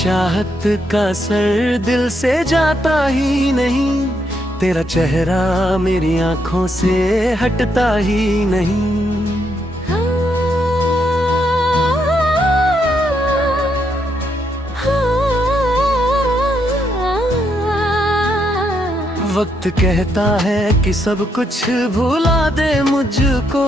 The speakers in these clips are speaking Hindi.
चाहत का सर दिल से जाता ही नहीं, तेरा चेहरा मेरी आंखों से हटता ही नहीं। वक्त कहता है कि सब कुछ भुला दे मुझको,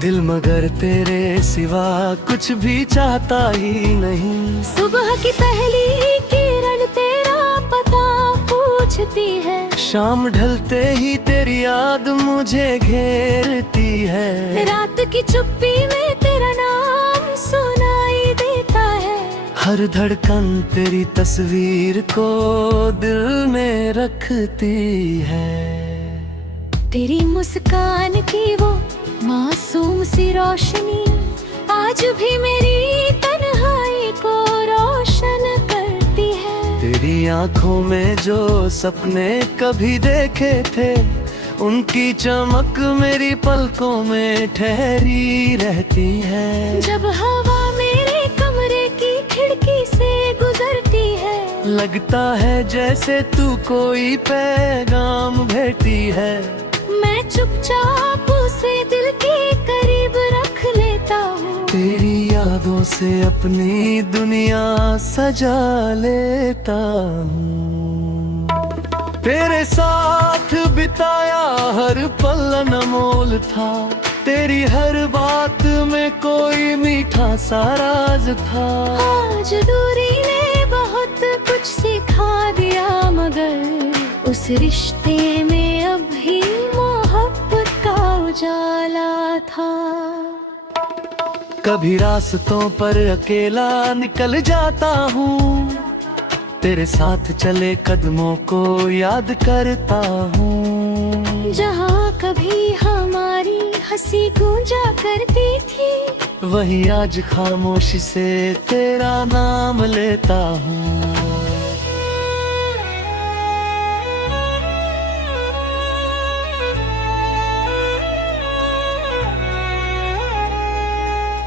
दिल मगर तेरे सिवा कुछ भी चाहता ही नहीं। सुबह की पहली किरण तेरा पता पूछती है, शाम ढलते ही तेरी याद मुझे घेरती है। रात की चुप्पी में तेरा नाम सुनाई देता है, हर धड़कन तेरी तस्वीर को दिल में रखती है। तेरी मुस्कान की वो मासूम सी रोशनी आज भी मेरी तन्हाई को रोशन करती है। तेरी आंखों में जो सपने कभी देखे थे, उनकी चमक मेरी पलकों में ठहरी रहती है। जब हवा मेरे कमरे की खिड़की से गुजरती है, लगता है जैसे तू कोई पैगाम भेजती है। मैं चुपचाप उसे दिल के करीब रख लेता हूँ, तेरी यादों से अपनी दुनिया सजा लेता हूँ। तेरे साथ बिताया हर पल अनमोल था, तेरी हर बात में कोई मीठा सा राज था। आज दूरी ने बहुत कुछ सिखा दिया, मगर उस रिश्ते में अभी मोहब्बत का उजाला था। कभी रास्तों पर अकेला निकल जाता हूँ, तेरे साथ चले कदमों को याद करता हूँ। जहाँ कभी हमारी हंसी गूंजा करती थी, वही आज खामोशी से तेरा नाम लेता हूँ।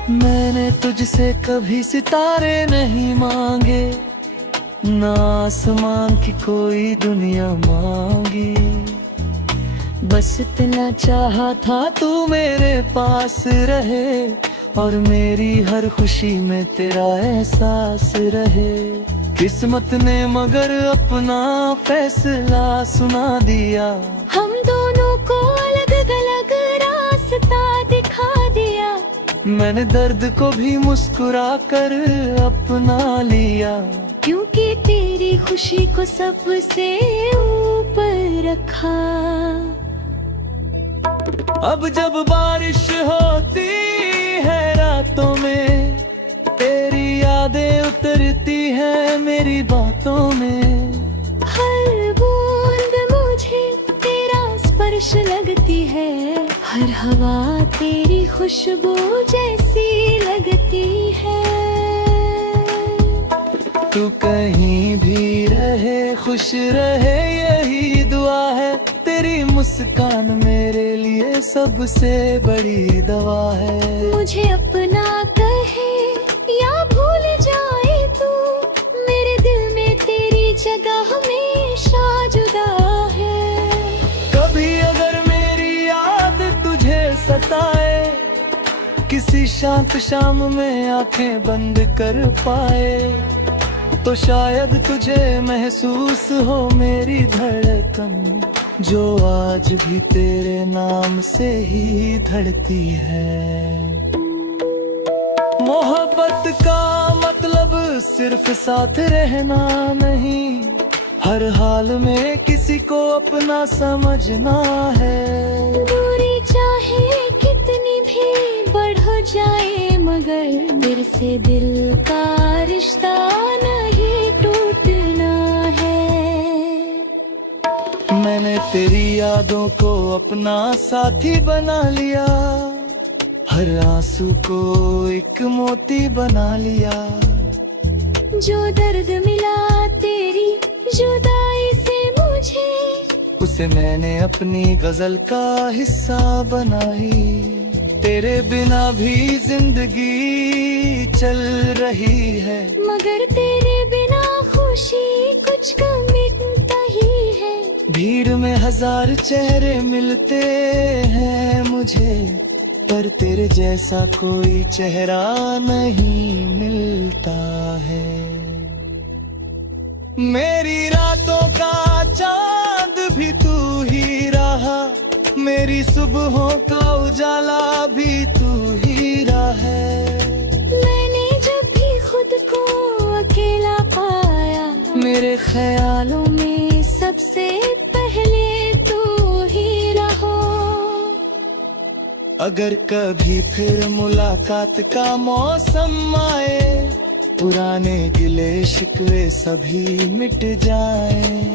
मैंने तुझसे कभी सितारे नहीं मांगे, ना आसमान की कोई दुनिया मांगी। बस इतना चाहा था तू मेरे पास रहे, और मेरी हर खुशी में तेरा एहसास रहे। किस्मत ने मगर अपना फैसला सुना दिया, हम दोनों को अलग अलग रास्ता दिखा दिया। मैंने दर्द को भी मुस्कुरा कर अपना लिया, क्योंकि तेरी खुशी को सबसे ऊपर रखा। अब जब बारिश होती है रातों में, तेरी यादें उतरती हैं मेरी बातों में। हर बूंद मुझे तेरा स्पर्श लगती है, हर हवा तेरी खुशबू जैसी लगती है। तू कहीं भी रहे खुश रहे यही दुआ है, तेरी मुस्कान मेरे लिए सबसे बड़ी दवा है। मुझे अपना कहे या भूल जाए तू, मेरे दिल में तेरी जगह हमेशा जुदा है। कभी अगर मेरी याद तुझे सताए, किसी शांत शाम में आंखें बंद कर पाए, तो शायद तुझे महसूस हो मेरी धड़कन, जो आज भी तेरे नाम से ही धड़कती है। मोहब्बत का मतलब सिर्फ साथ रहना नहीं, हर हाल में किसी को अपना समझना है। दूरी चाहे कितनी भी बढ़ जाए, मगर दिल से दिल का रिश्ता नहीं टूटना है। मैंने तेरी यादों को अपना साथी बना लिया, हर आंसू को एक मोती बना लिया। जो दर्द मिला तेरी जुदाई से मुझे, उसे मैंने अपनी गजल का हिस्सा बनाई। तेरे बिना भी जिंदगी चल रही है, मगर तेरे बिना खुशी कुछ कम मिटता ही है। भीड़ में हजार चेहरे मिलते हैं मुझे, पर तेरे जैसा कोई चेहरा नहीं मिलता है। मेरी रातों का चांद भी तू ही रहा, मेरी सुबहों का उजाला भी तू ही रहा है। मैंने जब भी खुद को अकेला पाया, मेरे ख्यालों में सबसे पहले तू ही रहो। अगर कभी फिर मुलाकात का मौसम आए, पुराने गिले शिकवे सभी मिट जाएं।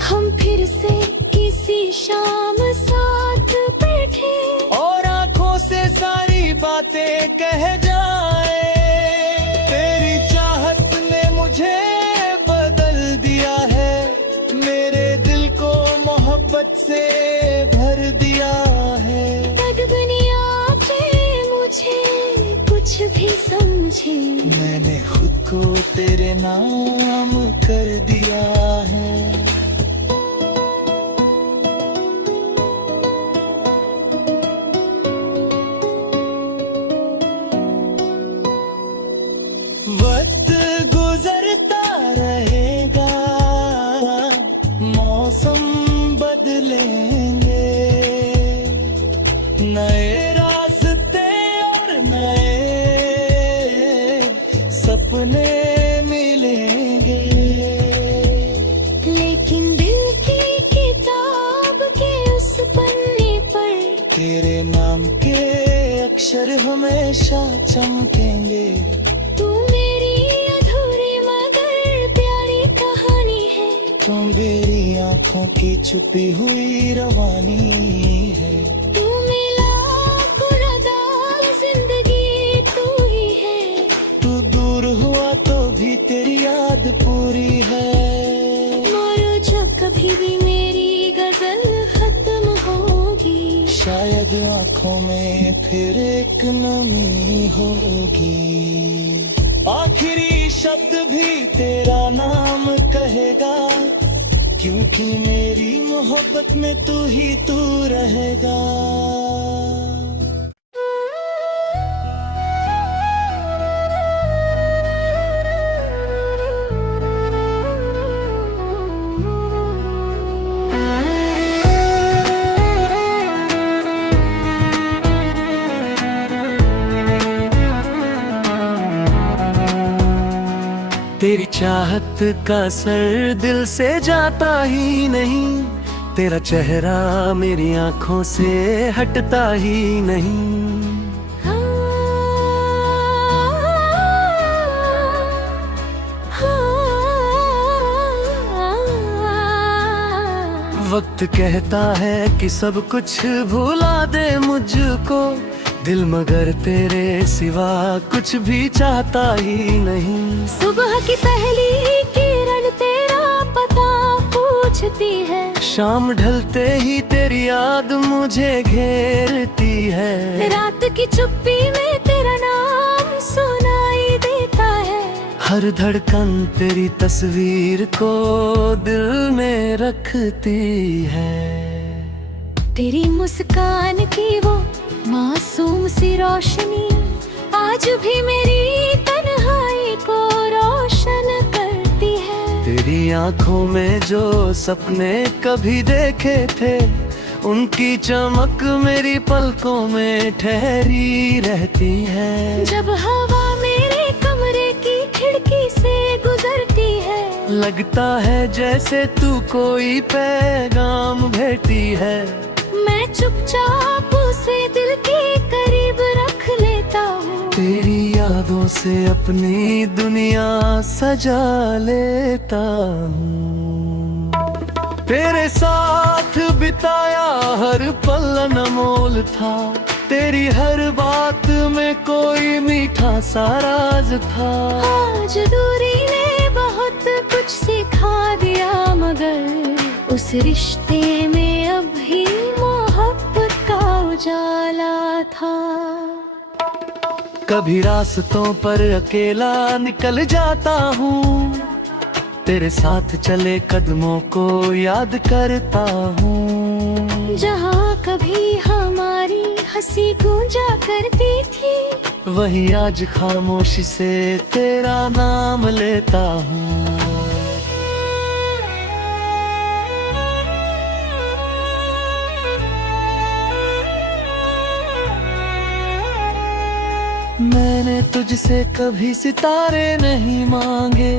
हम फिर से किसी शाम साथ बैठे और आंखों से सारी बातें कह जाए। तेरी चाहत ने मुझे बदल दिया है, मेरे दिल को मोहब्बत से भर दिया है। तब दुनिया पे मुझे कुछ भी समझे, मैंने खुद को तेरे नाम कर दिया है। वक्त गुजरता रहेगा, मौसम बदलेंगे, नए रास्ते और नए सपने मिलेंगे। लेकिन दिल की किताब के उस पन्ने पर तेरे नाम के अक्षर हमेशा चमकेंगे। तू मेरी अधूरी मगर प्यारी कहानी है, तू मेरी आंखों की छुपी हुई रवानी है। तू मिला कुरादा जिंदगी तू ही है। तू दूर हुआ तो भी तेरी याद पूरी है। मोरो जब कभी भी मेरी गजल खत्म होगी, शायद आंखों में फिर एक नमी होगी। आखिरी शब्द भी तेरा नाम कहेगा, क्योंकि मेरी मोहब्बत में तू ही तू रहेगा। तेरी चाहत का सर दिल से जाता ही नहीं, तेरा चेहरा मेरी आंखों से हटता ही नहीं। वक्त कहता है कि सब कुछ भुला दे मुझको, दिल मगर तेरे सिवा कुछ भी चाहता ही नहीं। सुबह की पहली किरण तेरा पता पूछती है, शाम ढलते ही तेरी याद मुझे घेरती है। रात की चुप्पी में तेरा नाम सुनाई देता है, हर धड़कन तेरी तस्वीर को दिल में रखती है। तेरी मुस्कान की वो मासूम सी रोशनी आज भी मेरी तन्हाई को रोशन करती है। तेरी आंखों में जो सपने कभी देखे थे, उनकी चमक मेरी पलकों में ठहरी रहती है। जब हवा मेरे कमरे की खिड़की से गुजरती है, लगता है जैसे तू कोई पैगाम भेजती है। मैं चुपचाप उसे दिल के करीब रख लेता हूँ, तेरी यादों से अपनी दुनिया सजा लेता हूँ। तेरे साथ बिताया हर पल अनमोल था, तेरी हर बात में कोई मीठा सा राज था। आज दूरी ने बहुत कुछ सिखा दिया, मगर उस रिश्ते में अब भी मोहब्बत का उजाला था। कभी रास्तों पर अकेला निकल जाता हूँ, तेरे साथ चले कदमों को याद करता हूँ। जहाँ कभी हमारी हंसी गूंजा करती थी, वही आज खामोशी से तेरा नाम लेता हूँ। मैंने तुझसे कभी सितारे नहीं मांगे,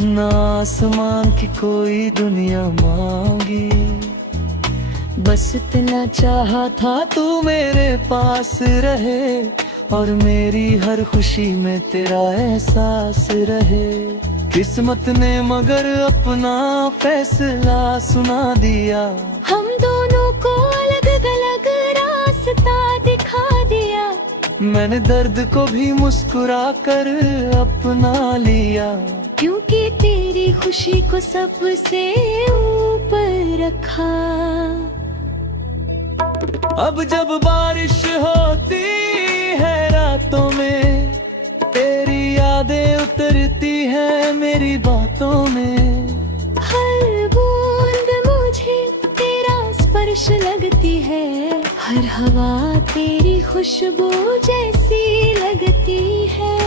ना आसमान की कोई दुनिया मांगी। बस इतना चाहा था तू मेरे पास रहे, और मेरी हर खुशी में तेरा एहसास रहे। किस्मत ने मगर अपना फैसला सुना दिया, हम दोनों को अलग अलग रास्ता दिखा दिया। मैंने दर्द को भी मुस्कुरा कर अपना लिया, क्योंकि तेरी खुशी को सबसे ऊपर रखा। अब जब बारिश होती है रातों में, तेरी यादें उतरती हैं मेरी बातों में। हर बूंद मुझे तेरा स्पर्श लगती है, हर हवा तेरी खुशबू जैसी लगती है।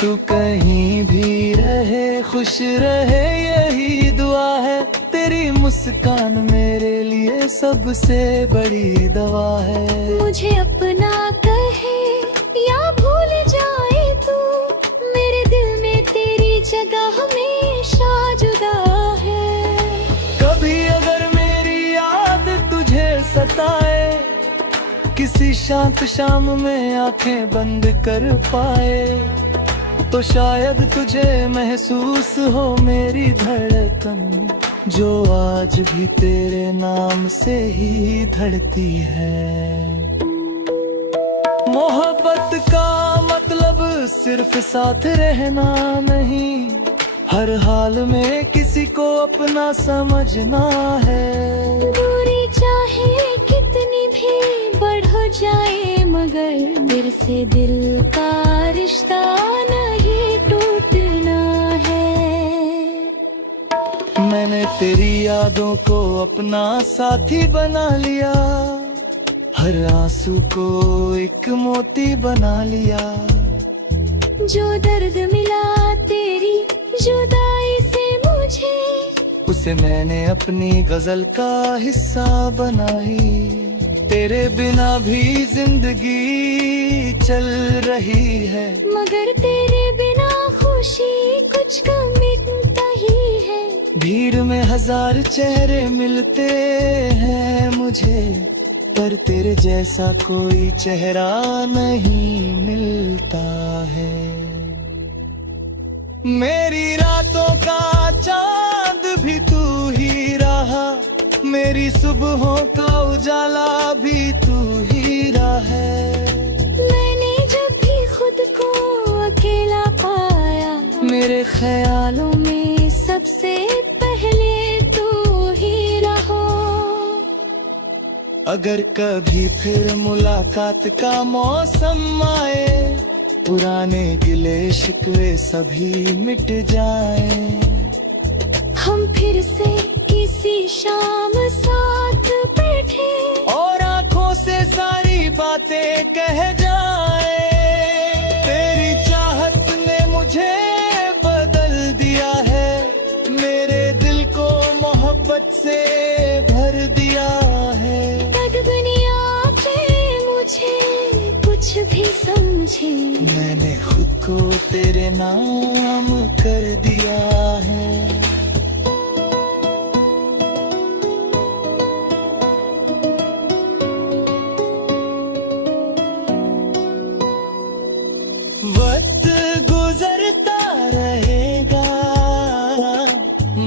तू कहीं भी रहे खुश रहे यही दुआ है, तेरी मुस्कान मेरे लिए सबसे बड़ी दवा है। मुझे अपना कहे या भूल जाए तू, मेरे दिल में तेरी जगह हमेशा जुदा है। कभी अगर मेरी याद तुझे सताए, किसी शांत शाम में आंखें बंद कर पाए, तो शायद तुझे महसूस हो मेरी धड़कन, जो आज भी तेरे नाम से ही धड़ती है। मोहब्बत का मतलब सिर्फ साथ रहना नहीं, हर हाल में किसी को अपना समझना है। दूरी चाहे कितनी भी बढ़ जाए, मगर दिल से दिल का रिश्ता नहीं टूटना है। मैंने तेरी यादों को अपना साथी बना लिया, हर आंसू को एक मोती बना लिया। जो दर्द मिला तेरी जुदाई से मुझे, उसे मैंने अपनी गजल का हिस्सा बनाई। तेरे बिना भी जिंदगी चल रही है, मगर तेरे बिना खुशी कुछ कम मिलता ही है। भीड़ में हजार चेहरे मिलते हैं मुझे, पर तेरे जैसा कोई चेहरा नहीं मिलता है। मेरी रातों का चांद भी तू ही रहा, मेरी सुबहों का उजाला भी तू ही रहा है। मैंने जब भी खुद को अकेला पाया, मेरे ख्यालों में सबसे पहले तू ही रहा। अगर कभी फिर मुलाकात का मौसम आए, पुराने गिले शिकवे सभी मिट जाएं। हम फिर से किसी शाम साथ बैठे, और आंखों से सारी बातें कह जाए। तेरी चाहत ने मुझे बदल दिया है, मेरे दिल को मोहब्बत से भर दिया है। तब दुनिया पे मुझे कुछ भी समझे, मैंने खुद को तेरे नाम कर दिया है। वक्त गुजरता रहेगा,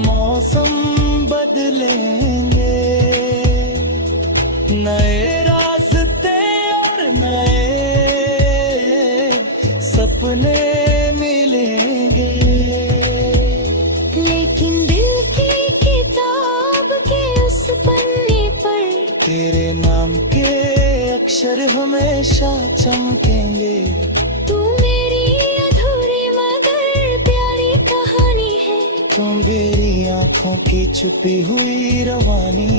मौसम बदलेंगे, नए रास्ते और नए सपने मिलेंगे। नाम के अक्षर हमेशा चमकेंगे। तू मेरी अधूरी मगर प्यारी कहानी है। तू मेरी आंखों की छुपी हुई रवानी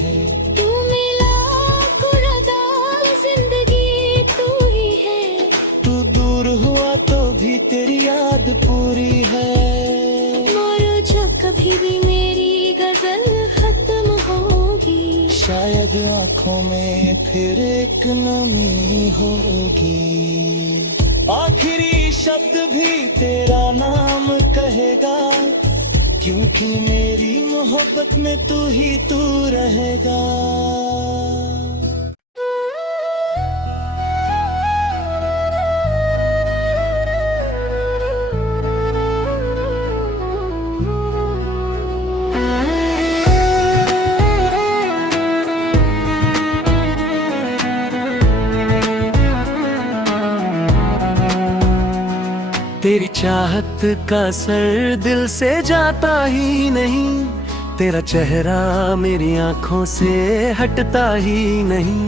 है। तू मिला कुरादा जिंदगी तू ही है। तू दूर हुआ तो भी तेरी याद पूरी है। मोरो जब कभी भी मेरी गजल खत्म होगी, शायद आंखों में फिर एक नमी होगी। आखिरी शब्द भी तेरा नाम कहेगा, क्योंकि मेरी मोहब्बत में तू ही तू रहेगा। तेरी चाहत का सर दिल से जाता ही नहीं। तेरा चेहरा मेरी आंखों से हटता ही नहीं।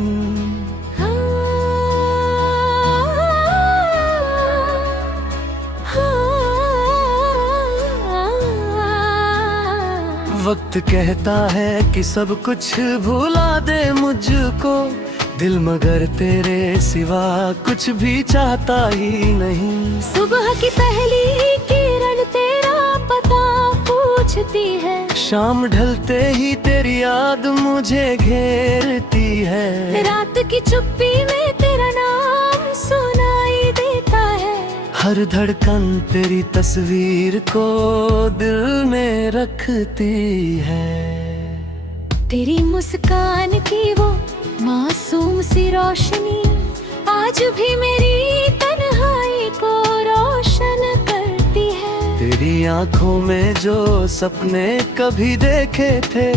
वक्त कहता है कि सब कुछ भुला दे मुझको, दिल मगर तेरे सिवा कुछ भी चाहता ही नहीं। सुबह की पहली किरण तेरा पता पूछती है। शाम ढलते ही तेरी याद मुझे घेरती है। रात की चुप्पी में तेरा नाम सुनाई देता है। हर धड़कन तेरी तस्वीर को दिल में रखती है। तेरी मुस्कान की वो मासूम सी रोशनी आज भी मेरी तन्हाई को रोशन करती है। तेरी आंखों में जो सपने कभी देखे थे,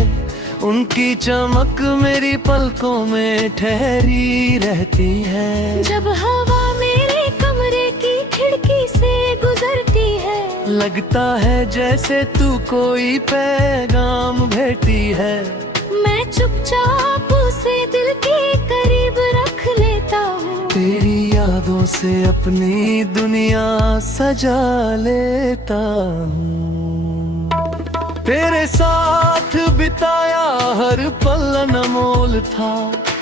उनकी चमक मेरी पलकों में ठहरी रहती है। जब हवा मेरे कमरे की खिड़की से गुजरती है, लगता है जैसे तू कोई पैगाम भेजती है। मैं चुपचाप उसे दिल के करीब रख लेता हूँ। तेरी यादों से अपनी दुनिया सजा लेता हूँ। तेरे साथ बिताया हर पल अनमोल था।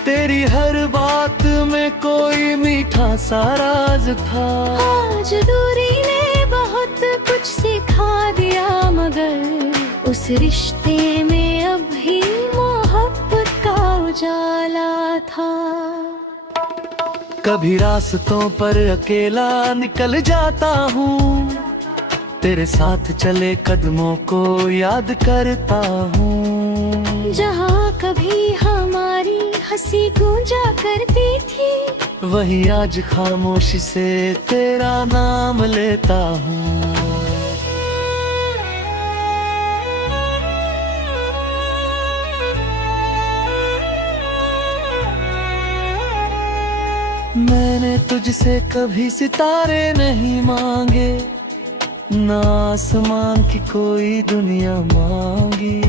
तेरी हर बात में कोई मीठा सा राज था। आज दूरी ने बहुत कुछ सिखा दिया, मगर उस रिश्ते में अभी मोहब्बत का उजाला था। कभी रास्तों पर अकेला निकल जाता हूँ, तेरे साथ चले कदमों को याद करता हूँ। जहाँ कभी हमारी हंसी गूंजा करती थी, वही आज खामोशी से तेरा नाम लेता हूँ। मैंने तुझसे कभी सितारे नहीं मांगे, ना आसमान की कोई दुनिया मांगी।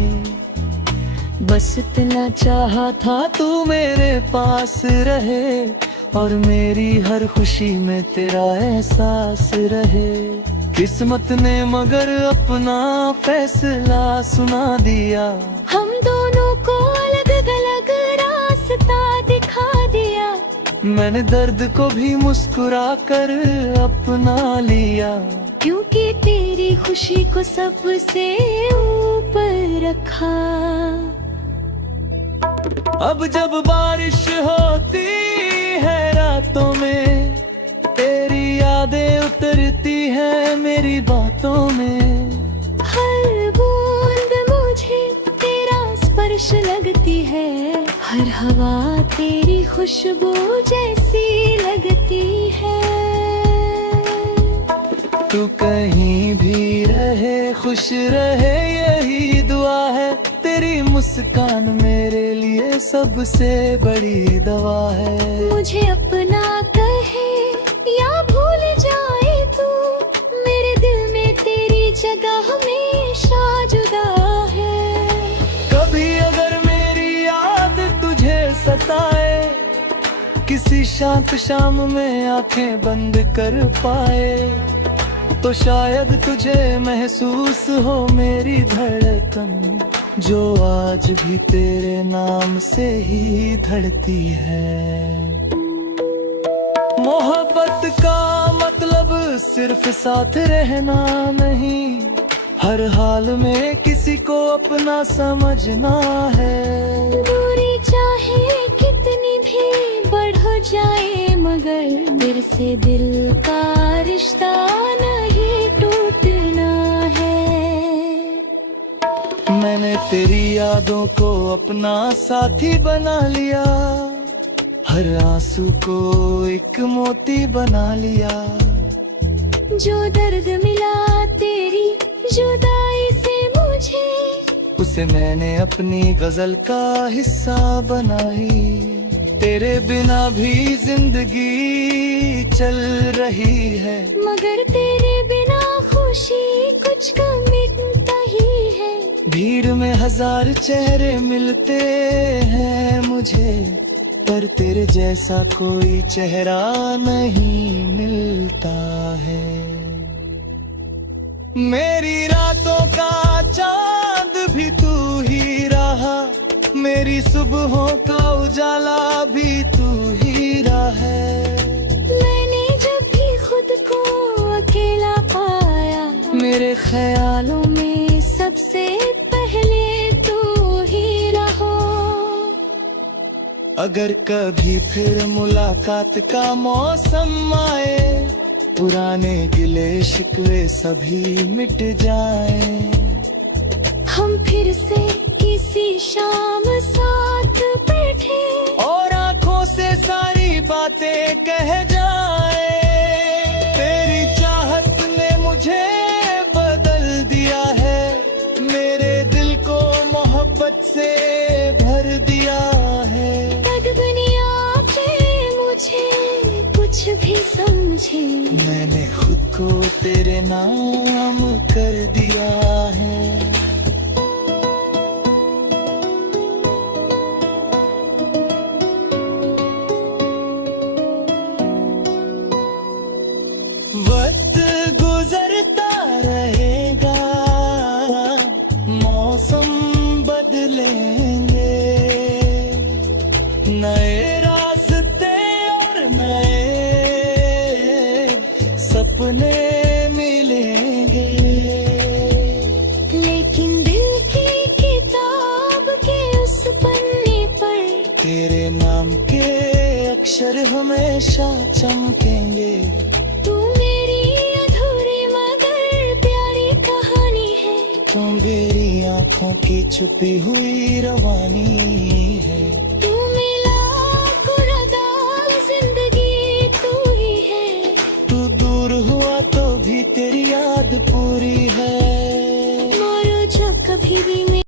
बस इतना चाहा था तू मेरे पास रहे, और मेरी हर खुशी में तेरा एहसास रहे। किस्मत ने मगर अपना फैसला सुना दिया। हम दोनों को अलग अलग रास्ता दिखा दिया। मैंने दर्द को भी मुस्कुरा कर अपना लिया, क्योंकि तेरी खुशी को सबसे ऊपर रखा। अब जब बारिश होती है रातों में, तेरी यादें उतरती है मेरी बातों में। हर बूंद मुझे तेरा स्पर्श लगती है, हर हवा तेरी खुशबू जैसी लगती है। तू कहीं भी रहे खुश रहे यही दुआ है। तेरी मुस्कान मेरे लिए सबसे बड़ी दवा है। मुझे अपना कहे या भूल जाए तू, मेरे दिल में तेरी जगह हमेशा जुदा है। कभी अगर मेरी याद तुझे बताए, किसी शांत शाम में आंखें बंद कर पाए तो शायद तुझे महसूस हो मेरी धड़कन, जो आज भी तेरे नाम से ही धड़ती है। मोहब्बत का मतलब सिर्फ साथ रहना नहीं, हर हाल में किसी को अपना समझना है। दूरी चाहे कितनी भी बढ़ जाए, मगर दिल से दिल का रिश्ता नहीं टूटना है। मैंने तेरी यादों को अपना साथी बना लिया, हर आंसू को एक मोती बना लिया। जो दर्द मिला तेरी जुदाई से मुझे, उसे मैंने अपनी गजल का हिस्सा बनाई। तेरे बिना भी जिंदगी चल रही है, मगर तेरे बिना खुशी कुछ कम मिलता ही है। भीड़ में हजार चेहरे मिलते हैं मुझे, पर तेरे जैसा कोई चेहरा नहीं मिलता है। मेरी रातों का चांद भी तू ही रहा, मेरी सुबहों का उजाला भी तू ही रहा है। मैंने जब भी खुद को अकेला पाया, मेरे ख्यालों में सबसे पहले तू ही रहो। अगर कभी फिर मुलाकात का मौसम आए, पुराने गिले शिकवे सभी मिट जाएं। हम फिर से किसी शाम साथ बैठे और आंखों से सारी बातें कह जाए। तेरी चाहत ने मुझे बदल दिया है, मेरे दिल को मोहब्बत से भर दिया है। तब दुनिया पे मुझे कुछ भी समझे, मैंने खुद को तेरे नाम कर दिया है। वक्त गुजरता रहेगा, मौसम बदलेंगे, नए रास्ते और नए सपने मिलेंगे। लेकिन दिल की किताब के उस पन्ने पर तेरे नाम के अक्षर हमेशा चमकेंगे। तू मेरी अधूरी मगर प्यारी कहानी है, तू मेरी आंखों की छुपी हुई रवानी है।